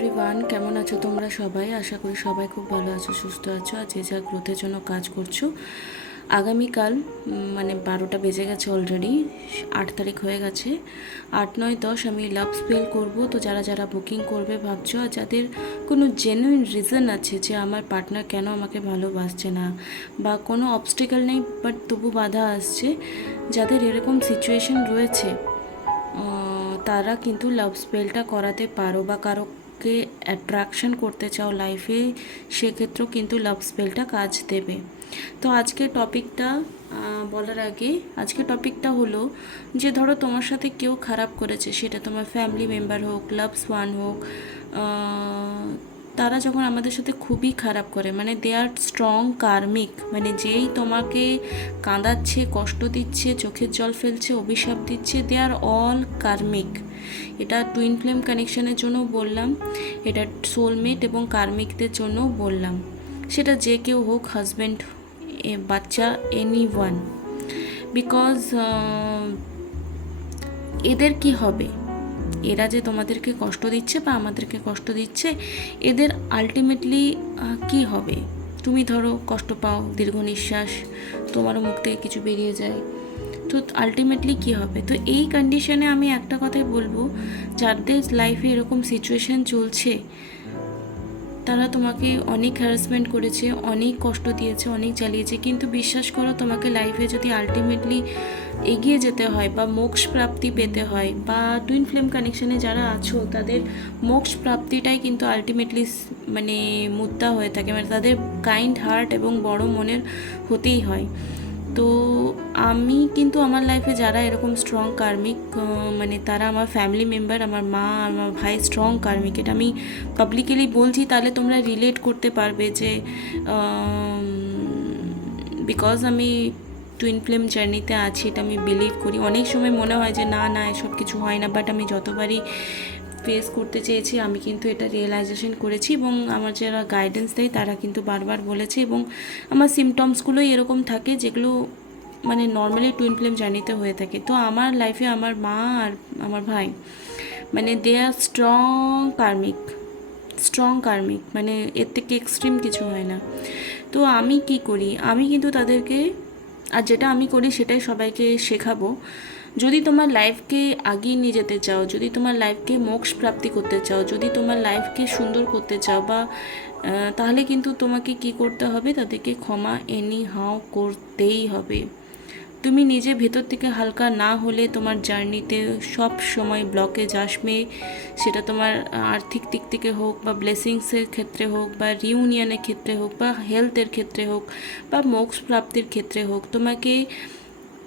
Everyone, কেমন আছো তোমরা সবাই? আশা করি সবাই খুব ভালো আছো, সুস্থ আছো আর যে যার গ্রোথের জন্য কাজ করছো। আগামীকাল মানে 12টা বেজে গেছে, অলরেডি 8 তারিখ হয়ে গেছে। 8, 9, 10 আমি লাভ স্পেল করব। তো যারা যারা বুকিং করবে ভাবছো, আর যাদের কোনো জেনুইন রিজন আছে যে আমার পার্টনার কেন আমাকে ভালোবাসছে না, বা কোনো অবস্টেকেল নেই বাট তবু বাধা আসছে, যাদের এরকম সিচুয়েশন রয়েছে, তারা কিন্তু লাভ স্পেলটা করাতে পারো। বা কারোকে অ্যাট্রাকশন করতে চাও লাইফে, সেক্ষেত্রেও কিন্তু লাভ স্পেলটা কাজ দেবে। তো আজকে টপিকটা বলার আগে, আজকে টপিকটা হলো যে ধরো তোমার সাথে কেউ খারাপ করেছে, সেটা তোমার ফ্যামিলি মেম্বার হোক, লাভস ওয়ান হোক, তারা যখন আমাদের সাথে খুবই খারাপ করে, মানে দে আর স্ট্রং কার্মিক, মানে যেই তোমাকে কাঁদাচ্ছে, কষ্ট দিচ্ছে, চোখের জল ফেলছে, অভিশাপ দিচ্ছে, দে আর অল কার্মিক। এটা টুইন ফ্লেম কানেকশনের জন্যও বললাম, এটা সোলমেট এবং কার্মিকদের জন্যও বললাম। সেটা যে কেউ হোক, হাজব্যান্ড, বাচ্চা, এনি ওয়ান। বিকজ এদের কি হবে, এরা যে তোমাদেরকে কষ্ট দিচ্ছে বা আমাদেরকে কষ্ট দিচ্ছে, এদের আলটিমেটলি কি হবে? তুমি ধরো কষ্ট পাও, দীর্ঘ নিঃশ্বাস, তোমারও মুখ থেকে কিছু বেরিয়ে যায়, তো আলটিমেটলি কি হবে? তো এই কন্ডিশনে আমি একটা কথাই বলবো, যাদের লাইফে এরকম সিচুয়েশন চলছে, তারা তোমাকে অনেক হ্যারাসমেন্ট করেছে, অনেক কষ্ট দিয়েছে, অনেক জ্বালিয়েছে, কিন্তু বিশ্বাস করো, তোমাকে লাইফে যদি আলটিমেটলি এগিয়ে যেতে হয় বা মোক্ষ প্রাপ্তি পেতে হয়, বা টুইন ফ্লেম কানেকশানে যারা আছো তাদের মোক্ষ প্রাপ্তিটাই কিন্তু আলটিমেটলি মানে মুদ্রা হয়ে থাকে, মানে তাদের কাইন্ড হার্ট এবং বড় মনের হতেই হয়। তো আমি কিন্তু আমার লাইফে যারা এরকম স্ট্রং কার্মিক, মানে তারা আমার ফ্যামিলি মেম্বার, আমার মা, আমার ভাই স্ট্রং কার্মিক, এটা আমি পাবলিকলি বলছি, তাহলে তোমরা রিলেট করতে পারবে যে বিকজ আমি টুইন ফ্লেম জার্নিতে আছি, এটা আমি বিলিভ করি। অনেক সময় মনে হয় যে না না, এসব কিছু হয় না, বাট আমি যতবারই ফেস করতে চেয়েছি, আমি কিন্তু এটা রিয়েলাইজেশন করেছি, এবং আমার যারা গাইডেন্স দেয় তারা কিন্তু বারবার বলেছে, এবং আমার সিমটমসগুলোই এরকম থাকে যেগুলো মানে নর্মালি টুইন ফ্লেম জার্নিতে হয়ে থাকে। তো আমার লাইফে আমার মা আর আমার ভাই, মানে দে আর স্ট্রং কার্মিক, মানে এর থেকে এক্সট্রিম কিছু হয় না। তো আমি কি করি, আমি কিন্তু তাদেরকে, আর যেটা আমি করি সেটাই সবাইকে শেখাবো। যদি তোমার লাইফকে আগিয়ে নিয়ে যেতে চাও, যদি তোমার লাইফকে মোক্ষ প্রাপ্তি করতে চাও, যদি তোমার লাইফকে সুন্দর করতে চাও, বা তাহলে কিন্তু তোমাকে কি করতে হবে, তাদেরকে ক্ষমা এনি হাও করতেই হবে। তুমি নিজে ভেতর থেকে হালকা না হলে তোমার জার্নিতে সব সময় ব্লকেজ আসবে। সেটা তোমার আর্থিক দিক থেকে হোক, বা ব্লেসিংসের ক্ষেত্রে হোক, বা রিউনিয়নের ক্ষেত্রে হোক, বা হেলথের ক্ষেত্রে হোক, বা মোক্ষ প্রাপ্তির ক্ষেত্রে হোক, তোমাকে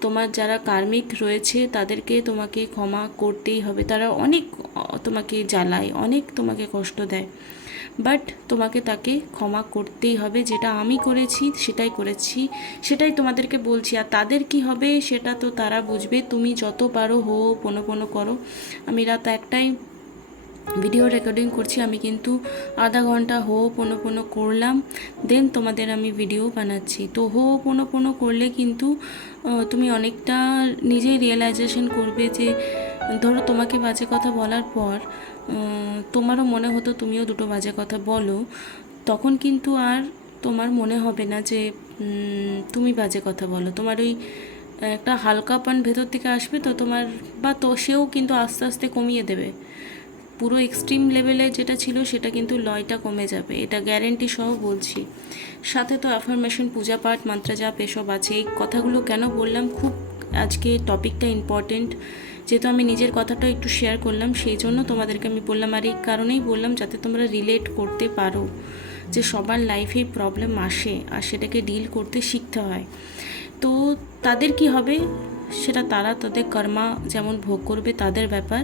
তোমার যারা কার্মিক রয়েছে তাদেরকে তোমাকে ক্ষমা করতেই হবে। তারা অনেক তোমাকে জ্বালায়, অনেক তোমাকে কষ্ট দেয়, বাট তোমাকে তাকে ক্ষমা করতেই হবে। যেটা আমি করেছি সেটাই করেছি, সেটাই তোমাদেরকে বলছি। আর তাদের কি হবে সেটা তো তারা বুঝবে। তুমি যত পারো হো পোনো করো। আমি রাত একটাই ভিডিও রেকর্ডিং করছি, আমি কিন্তু আধা ঘন্টা হো পোনো করলাম, দেন তোমাদের আমি ভিডিও বানাচ্ছি। তো হো পোনো করলে কিন্তু তুমি অনেকটা নিজেই রিয়েলাইজেশন করবে যে ধরো তোমাকে বাজে কথা বলার পর তোমারও মনে হতো তুমিও দুটো বাজে কথা বলো, তখন কিন্তু আর তোমার মনে হবে না যে তুমি বাজে কথা বলো। তোমার ওই একটা হালকাপন ভেতর থেকে আসবে, তো তোমার বা তো সেও কিন্তু আস্তে আস্তে কমিয়ে দেবে। পুরো এক্সট্রিম লেভেলে যেটা ছিল সেটা কিন্তু লয়টা কমে যাবে, এটা গ্যারেন্টি সহ বলছি। সাথে তো অ্যাফার্মেশন, পূজা পাঠ, মান্ত্র জাপ এসব আছে। এই কথাগুলো কেন বললাম, খুব আজকে টপিকটা ইম্পর্টেন্ট, যেহেতু আমি নিজের কথাটা একটু শেয়ার করলাম, সেই জন্য তোমাদেরকে আমি বললাম। আর এই কারণেই বললাম যাতে তোমরা রিলেট করতে পারো যে সবার লাইফে প্রবলেম আসে, আর সেটাকে ডিল করতে শিখতে হয়। তো তাদের কি হবে সেটা তারা তাদের কর্মা যেমন ভোগ করবে, তাদের ব্যাপার।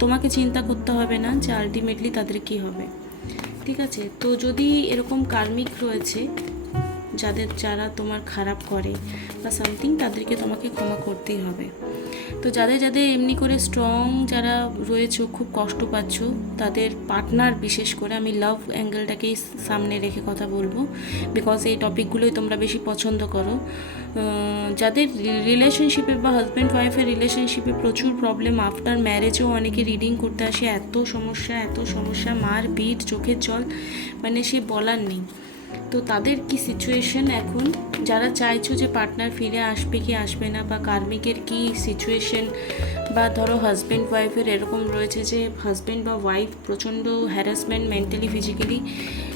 তোমাকে চিন্তা করতে হবে না যে আলটিমেটলি তাদের কি হবে, ঠিক আছে? তো যদি এরকম কার্মিক রয়েছে যারা তোমার খারাপ করে বা সামথিং, তাদেরকে তোমাকে ক্ষমা করতেই হবে। তো যাদের যাদের এমনি করে স্ট্রং যারা রয়েছে খুব কষ্ট পাচ্ছ, তাদের পার্টনার বিশেষ করে আমি লাভ অ্যাঙ্গেলটাকেই সামনে রেখে কথা বলবো, বিকজ এই টপিকগুলোই তোমরা বেশি পছন্দ করো। যাদের রিলেশনশিপে বা হাজব্যান্ড ওয়াইফের রিলেশনশিপে প্রচুর প্রবলেম, আফটার ম্যারেজেও অনেকে রিডিং করতে আসে, এত সমস্যা, মার পিট, চোখের জল, মানে সে বলার নেই। তো তাদের কি সিচুয়েশন এখন, যারা চাইছো যে পার্টনার ফিরে আসবে কি আসবে না, বা কার্মিকের কি সিচুয়েশন, বা ধরো হাজব্যান্ড ওয়াইফের এরকম রয়েছে যে হাজব্যান্ড বা ওয়াইফ প্রচণ্ড হ্যারাসমেন্ট মেন্টালি ফিজিক্যালি,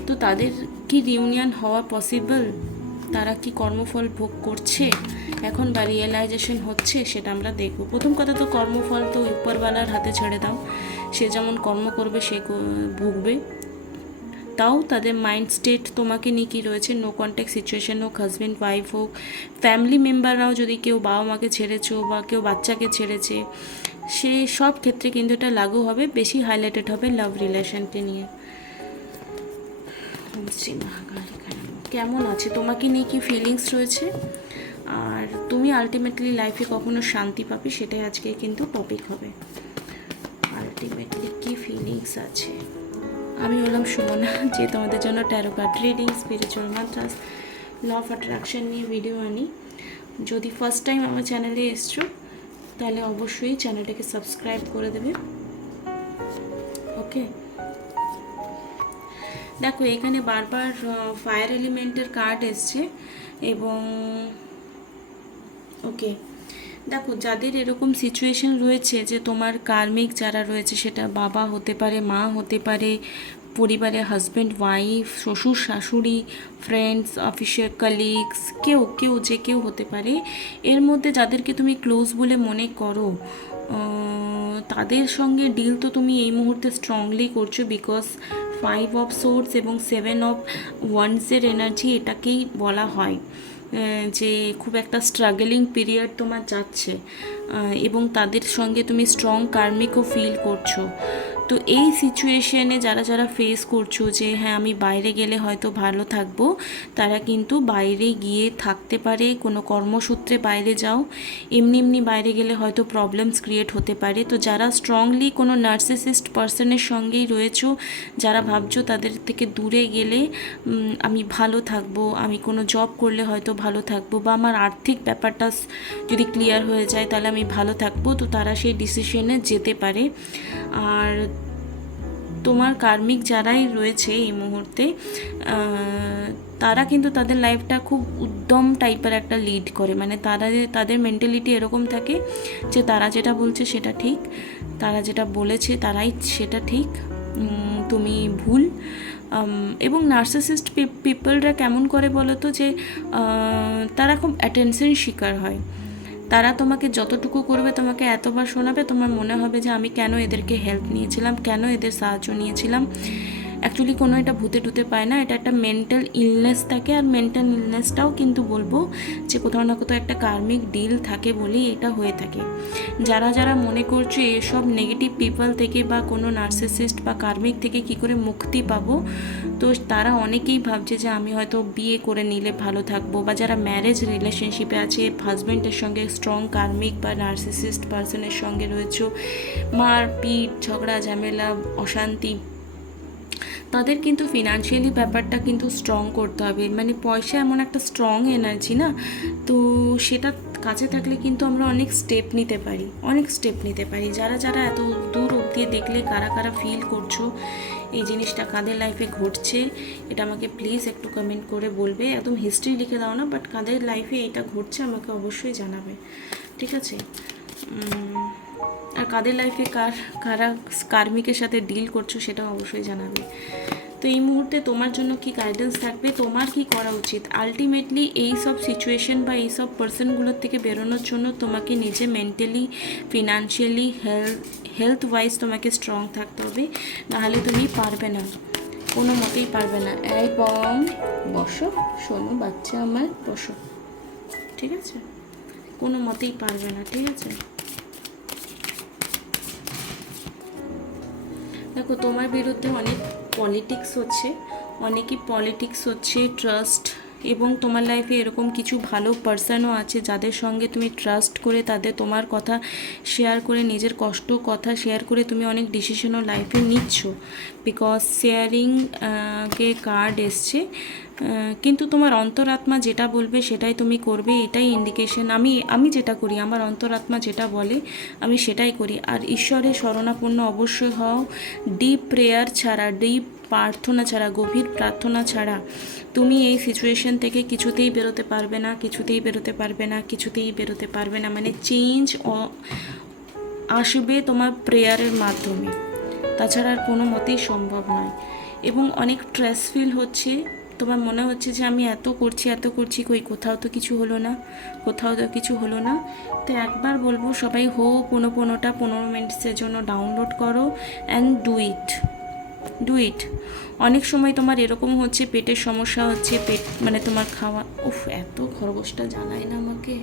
তো তাদের কি রিউনিয়ন হওয়া পসিবল, তারা কি কর্মফল ভোগ করছে এখন বা রিয়েলাইজেশন হচ্ছে, সেটা আমরা দেখব। প্রথম কথা তো কর্মফল তো উপরওয়ালার হাতে ছেড়ে দাও, সে যেমন কর্ম করবে সে ভুগবে। তাও তাদের মাইন্ড স্টেট তোমাকে নিয়ে কী রয়েছে, নো কন্ট্যাক্ট সিচুয়েশন হোক, হাজব্যান্ড ওয়াইফ হোক, ফ্যামিলি মেম্বাররাও যদি কেউ বাবা মাকে ছেড়েছো বা কেউ বাচ্চাকে ছেড়েছে, সে সব ক্ষেত্রে কিন্তু এটা লাগু হবে, বেশি হাইলাইটেড হবে লাভ রিলেশনকে নিয়ে। কেমন আছে, তোমাকে নিয়ে কি ফিলিংস রয়েছে, আর তুমি আলটিমেটলি লাইফে কখনো শান্তি পাবে, সেটাই আজকে কিন্তু টপিক হবে। আলটিমেটলি কি ফিলিংস আছে। আমি হলাম সুমনা, যে তোমাদের জন্য tarot card reading, spiritual mantras, law of attraction নিয়ে ভিডিও আনি। যদি ফার্স্ট টাইম আমার চ্যানেলে এসছো তাহলে অবশ্যই চ্যানেলটাকে সাবস্ক্রাইব করে দেবে। ওকে, দেখো এখানে বারবার ফায়ার এলিমেন্টের কার্ড এসছে, এবং ওকে দেখো যাদের এরকম সিচুয়েশন রয়েছে যে তোমার কার্মিক যারা রয়েছে, সেটা বাবা হতে পারে, মা হতে পারে, পরিবারে হাজব্যান্ড ওয়াইফ, শ্বশুর শাশুড়ি, ফ্রেন্ডস, অফিসের কলিগস, কেউ যে কেউ হতে পারে, এর মধ্যে যাদেরকে তুমি ক্লোজ বলে মনে করো, তাদের সঙ্গে ডিল তো তুমি এই মুহূর্তে স্ট্রংলি করছো, বিকজ 5 অফ সোর্ডস এবং 7 অফ ওয়ান্ডসের এনার্জি এটাকেই বলা হয় যে খুব একটা স্ট্রাগলিং পিরিয়ড তোমার যাচ্ছে, এবং তাদের সঙ্গে তুমি স্ট্রং কার্মিকও ফিল করছো। তো এই সিচুয়েশনে যারা যারা ফেস করছো যে হ্যাঁ আমি বাইরে গেলে হয়তো ভালো থাকবো, তারা কিন্তু বাইরে গিয়ে থাকতে পারে, কোনো কর্মসূত্রে বাইরে যাও, এমনি বাইরে গেলে হয়তো প্রবলেমস ক্রিয়েট হতে পারে। তো যারা স্ট্রংলি কোনো নার্সিসিস্ট পার্সনের সঙ্গেই রয়েছো, যারা ভাবছো তাদের থেকে দূরে গেলে আমি ভালো থাকবো, আমি কোনো জব করলে হয়তো ভালো থাকবো, বা আমার আর্থিক ব্যাপারটা যদি ক্লিয়ার হয়ে যায় তাহলে আমি ভালো থাকবো, তো তারা সেই ডিসিশনে যেতে পারে। আর তোমার কার্মিক যারাই রয়েছে এই মুহূর্তে, তারা কিন্তু তাদের লাইফটা খুব উদ্যম টাইপের একটা লিড করে, মানে তাদের মেন্টালিটি এরকম থাকে যে তারা যেটা বলছে সেটা ঠিক, তারা যেটা বলেছে তারাই সেটা ঠিক, তুমি ভুল। এবং নার্সিসিস্ট পিপলরা কেমন করে বলো তো, যে তারা খুব অ্যাটেনশন শিকার হয়, তারা তোমাকে যতটুকু করবে তোমাকে এতবার শোনাবে, তোমার মনে হবে যে আমি কেন এদেরকে হেল্প নিয়েছিলাম, কেন এদের সাহায্য নিয়েছিলাম। অ্যাকচুয়ালি কোনো এটা ভূতে টুতে পায় না, এটা একটা মেন্টাল ইলনেস থাকে, আর মেন্টাল ইলনেসটাও কিন্তু বলবো যে কোথাও না কোথাও একটা কার্মিক ডিল থাকে বলেই এটা হয়ে থাকে। যারা যারা মনে করছো এসব নেগেটিভ পিপল থেকে বা কোনো নার্সিসিস্ট বা কার্মিক থেকে কি করে মুক্তি পাবো, তো তারা অনেকেই ভাবছে যে আমি হয়তো বিয়ে করে নিলে ভালো থাকবো, বা যারা ম্যারেজ রিলেশনশিপে আছে, হাজব্যান্ডের সঙ্গে স্ট্রং কার্মিক বা নার্সিসিস্ট পার্সনের সঙ্গে রয়েছে, মারপিট, ঝগড়া ঝামেলা, অশান্তি, তাদের কিন্তু ফিনান্সিয়ালি ব্যাপারটা কিন্তু স্ট্রং করতে হবে, মানে পয়সা এমন একটা স্ট্রং এনার্জি না, তো সেটা কাছে থাকলে কিন্তু আমরা অনেক স্টেপ নিতে পারি। যারা যারা এত দূর অবধি দেখলে কারা কারা ফিল করছো এই জিনিসটা কাদের লাইফে ঘটছে, এটা আমাকে প্লিজ একটু কমেন্ট করে বলবে, একদম হিস্ট্রি লিখে দাও না, বাট কাদের লাইফে এটা ঘটছে আমাকে অবশ্যই জানাবে, ঠিক আছে। আর কাদের লাইফে কারা কার্মিকের সাথে ডিল করছো সেটাও অবশ্যই জানাবে। তো এই মুহূর্তে তোমার জন্য কি গাইডেন্স থাকবে, তোমার কি করা উচিত, আলটিমেটলি এই সব সিচুয়েশন বা এই সব পার্সনগুলোর থেকে বেরোনোর জন্য তোমাকে নিজে মেন্টালি, ফিনান্সিয়ালি, হেলথ ওয়াইজ তোমাকে স্ট্রং থাকতে হবে, নাহলে তুমি পারবে না, কোনো মতেই পারবে না। এবং বসো, শোনো বাচ্চা আমার, বসো, ঠিক আছে, কোনো মতেই পারবে না, ঠিক আছে। দেখো তোমার বিরুদ্ধে অনেক পলিটিক্স হচ্ছে, ট্রাস্ট এবং তোমার লাইফে এরকম কিছু ভালো পার্সনও আছে যাদের সঙ্গে তুমি ট্রাস্ট করে তোমার কথা শেয়ার করে, নিজের কষ্ট কথা শেয়ার করে তুমি অনেক ডিসিশনও লাইফে নিচ্ছ, বিকজ শেয়ারিং কে কার্ড এসছে। কিন্তু তোমার অন্তরাত্মা যেটা বলবে সেটাই তুমি করবে, এটাই ইন্ডিকেশন। আমি যেটা করি, আমার অন্তরাত্মা যেটা বলে আমি সেটাই করি। আর ঈশ্বরের শরণাপন্ন অবশ্যই হও। ডিপ প্রেয়ার ছাড়া, ডিপ প্রার্থনা ছাড়া, গভীর প্রার্থনা ছাড়া তুমি এই সিচুয়েশন থেকে কিছুতেই বেরোতে পারবে না, কিছুতেই বেরোতে পারবে না, কিছুতেই বেরোতে পারবে না। মানে চেঞ্জ আসবে তোমার প্রেয়ারের মাধ্যমে, তাছাড়া আর কোনো মতেই সম্ভব নয়। এবং অনেক স্ট্রেস ফিল হচ্ছে, তোমার মনে হচ্ছে যে আমি এত করছি কই কোথাও তো কিছু হলো না, কোথাও তো কিছু হলো না। তো একবার বলবো সবাই পোনোটা 15 মিনিটসের জন্য ডাউনলোড করো অ্যান্ড ডু ইট। অনেক সময় তোমার এরকম হচ্ছে, পেটের সমস্যা হচ্ছে, পেট মানে তোমার খাওয়া, এত খরগোশটা জ্বালায় না আমাকে।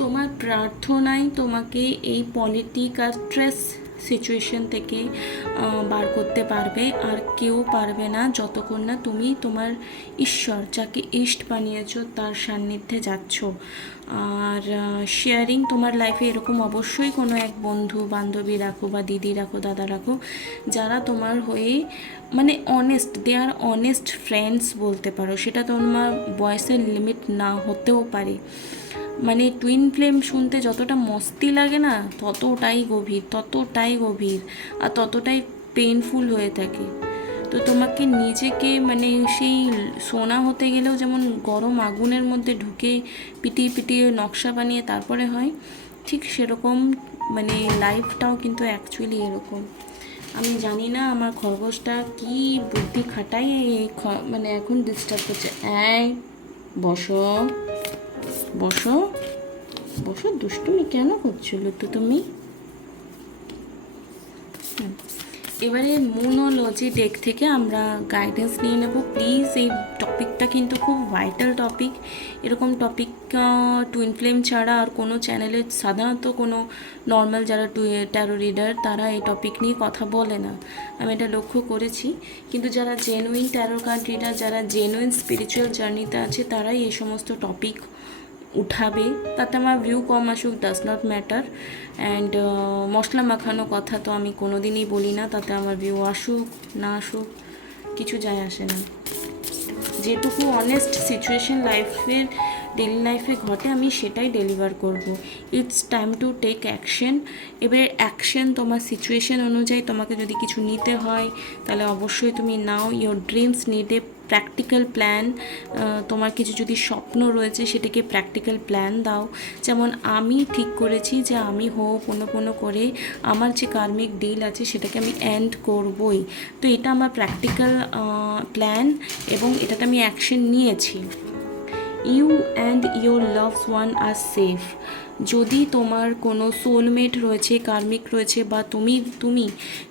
তোমার প্রার্থনাই তোমাকে এই পলিটিক আর স্ট্রেস সিচুয়েশন থেকে বার করতে পারবে, আর কেউ পারবে না যতক্ষণ না তুমি তোমার ঈশ্বর, যাকে ইষ্ট বানিয়েছো, তার সান্নিধ্যে যাচ্ছ। আর শেয়ারিং তোমার লাইফে এরকম অবশ্যই কোনো এক বন্ধু বান্ধবী রাখো, বা দিদি রাখো, দাদা রাখো, যারা তোমার হয়ে মানে honest, they are honest friends বলতে পারো। সেটা তোমার বয়সের লিমিট না হতেও পারে। মানে টুইন ফ্লেম শুনতে যতটা মস্তি লাগে না, ততটাই গভীর আর ততটাই পেইনফুল হয়ে থাকে। তো তোমাকে নিজেকে মানে সেই সোনা হতে গেলেও যেমন গরম আগুনের মধ্যে ঢুকে পিটিয়ে নকশা বানিয়ে তারপরে হয়, ঠিক সেরকম মানে লাইফটাও কিন্তু অ্যাকচুয়ালি এরকম। আমি জানি না আমার খরগোশটা কি বুদ্ধি খাটাই মানে এখন ডিস্টার্ব করছে। বসো বসো বসো, দুষ্টুমি কেন করছিল তো তুমি? এবারে মুনোলজি ডেক থেকে আমরা গাইডেন্স নিয়ে নেব। প্লিজ এই টপিকটা কিন্তু খুব ভাইটাল টপিক। এরকম টপিক টুইন ফ্লেম ছাড়া আর কোনো চ্যানেলে, সাধারণত কোনো নর্মাল যারা ট্যারো রিডার, তারা এই টপিক নিয়ে কথা বলে না, আমি এটা লক্ষ্য করেছি। কিন্তু যারা জেনুইন ট্যারো কার্ড রিডার, যারা জেনুইন স্পিরিচুয়াল জার্নিতে আছে, তারাই এই সমস্ত টপিক উঠাবে। তাতে আমার ভিউ কম আসুক, ডাজ নট ম্যাটার। অ্যান্ড মশলা মাখানো কথা তো আমি কোনো দিনই বলি না, তাতে আমার ভিউ আসুক না আসুক কিছু যায় আসে না। যেটুকু অনেস্ট সিচুয়েশন ডেলি লাইফে ঘটে, আমি সেটাই ডেলিভার করব। It's time to take action. এবার অ্যাকশন তোমার সিচুয়েশন অনুযায়ী, তোমাকে যদি কিছু নিতে হয় তাহলে অবশ্যই তুমি নাও। Your dreams need a practical plan. তোমার কিছু যদি স্বপ্ন রয়েছে সেটাকে প্র্যাকটিক্যাল প্ল্যান দাও। যেমন আমি ঠিক করেছি যে আমি কোনো করে আমার যে কার্মিক ডিল আছে সেটাকে আমি এন্ড করবই। তো এটা আমার প্র্যাকটিক্যাল প্ল্যান, এবং এটাতে আমি অ্যাকশন নিয়েছি। You and your loves one are safe. যদি তোমার কোনো সোলমেট রয়েছে, কার্মিক রয়েছে, বা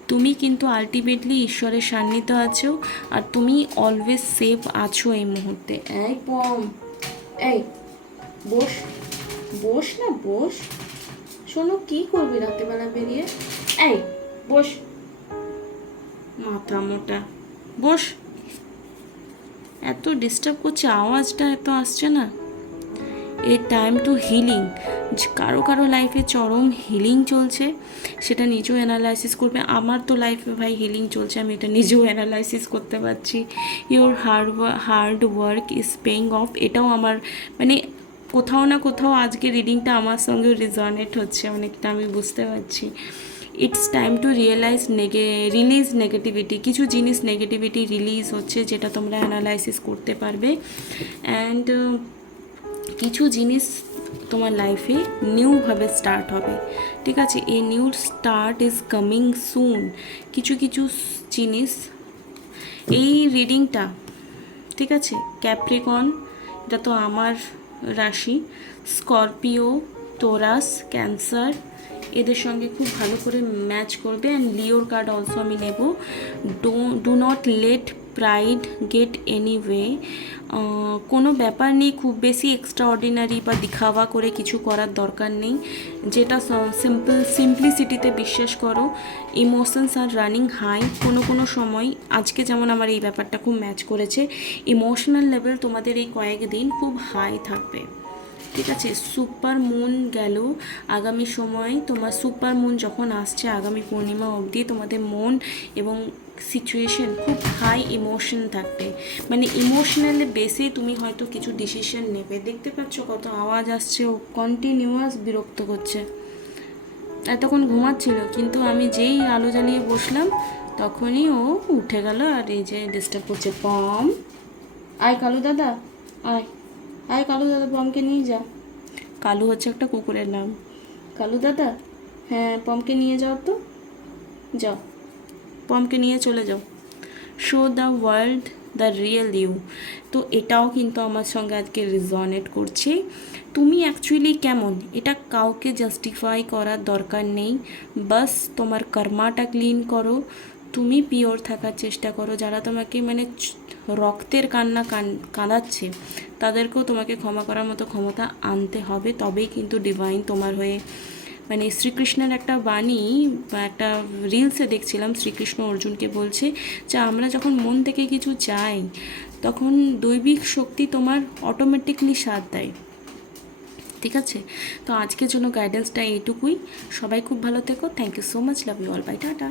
তুমি কিন্তু আলটিমেটলি ঈশ্বরের সান্নিধ্য আছো, আর তুমি অলওয়েজ সেফ আছো এই মুহূর্তে। এই বস বস না বস। শোনো, কি করবি রাত্রেবেলা বেরিয়ে? বস, মাথা মোটা, বস। এত ডিস্টার্ব করছে, আওয়াজটা এত আসছে না। এ টাইম টু হিলিং। কারো লাইফে চরম হিলিং চলছে, সেটা নিজেও অ্যানালাইসিস করবে। আমার তো লাইফে ভাই হিলিং চলছে, আমি এটা নিজেও অ্যানালাইসিস করতে পারছি। Your hard work is paying of. এটাও আমার মানে কোথাও না কোথাও আজকে রিডিংটা আমার সঙ্গেও রিজনেট হচ্ছে অনেকটা, আমি বুঝতে পারছি। It's time to release negativity. কিছু জিনিস নেগেটিভিটি রিলিজ হচ্ছে, যেটা তোমরা অ্যানালাইসিস করতে পারবে। অ্যান্ড কিছু জিনিস তোমার লাইফে নিউভাবে স্টার্ট হবে, ঠিক আছে? এই new start is coming soon. কিছু জিনিস, এই রিডিংটা, ঠিক আছে? ক্যাপ্রিকন, এটা তো আমার রাশি, স্করপিও, টোরাস, ক্যান্সার, এদের সঙ্গে খুব ভালো করে ম্যাচ করবে। অ্যান্ড লিওর কার্ড অলসো আমি নেব। Do not let pride get anyway. কোনো ব্যাপার নেই, খুব বেশি এক্সট্রা অর্ডিনারি বা দিখাওয়া করে কিছু করার দরকার নেই। যেটা সিম্পলিসিটিতে বিশ্বাস করো। ইমোশনস আর রানিং হাই কোনো কোনো সময়, আজকে যেমন আমার এই ব্যাপারটা খুব ম্যাচ করেছে, ইমোশনাল লেভেল তোমাদের এই কয়েকদিন খুব হাই থাকবে। ঠিক আছে, সুপার মুন গেল আগামী সময়, তোমার সুপার মুন যখন আসছে আগামী পূর্ণিমা অবধি তোমাদের মন এবং সিচুয়েশন খুব হাই ইমোশন থাকবে। মানে ইমোশনালি বেসে তুমি হয়তো কিছু ডিসিশন নেবে। দেখতে পাচ্ছ কত আওয়াজ আসছে, ও কন্টিনিউয়াস বিরক্ত করছে। এতক্ষণ ঘুমাচ্ছিল, কিন্তু আমি যেই আলো জ্বালিয়ে বসলাম তখনই ও উঠে গেল আর এই যে ডিস্টার্ব করছে। পম, আয় কালু দাদা, আয় আয় কালু দাদা, পমকে নিয়ে যা। কালু হচ্ছে একটা কুকুরের নাম। কালু দাদা, হ্যাঁ পমকে নিয়ে যাও তো, যাও পমকে নিয়ে চলে যাও। Show the world the real you. তো এটাও কিন্তু আমার সঙ্গে আজকে রিজনেট করছে। তুমি অ্যাকচুয়ালি কেমন, এটা কাউকে জাস্টিফাই করার দরকার নেই। বাস তোমার কর্মাটা ক্লিন করো, তুমি পিওর থাকার চেষ্টা করো। যারা তোমাকে মানে রক্তের কান্না কাঁদাচ্ছে তাদেরকেও তোমাকে ক্ষমা করার মতো ক্ষমতা আনতে হবে, তবেই কিন্তু ডিভাইন তোমার হয়ে, মানে শ্রীকৃষ্ণের একটা বাণী বা একটা রিলসে দেখছিলাম, শ্রীকৃষ্ণ অর্জুনকে বলছে যে আমরা যখন মন থেকে কিছু চাই তখন দৈবিক শক্তি তোমার অটোমেটিকলি সাথ দেয়। ঠিক আছে, তো আজকের জন্য গাইডেন্সটা এইটুকুই। সবাই খুব ভালো থেকো। Thank you so much, love you all, bye, tata.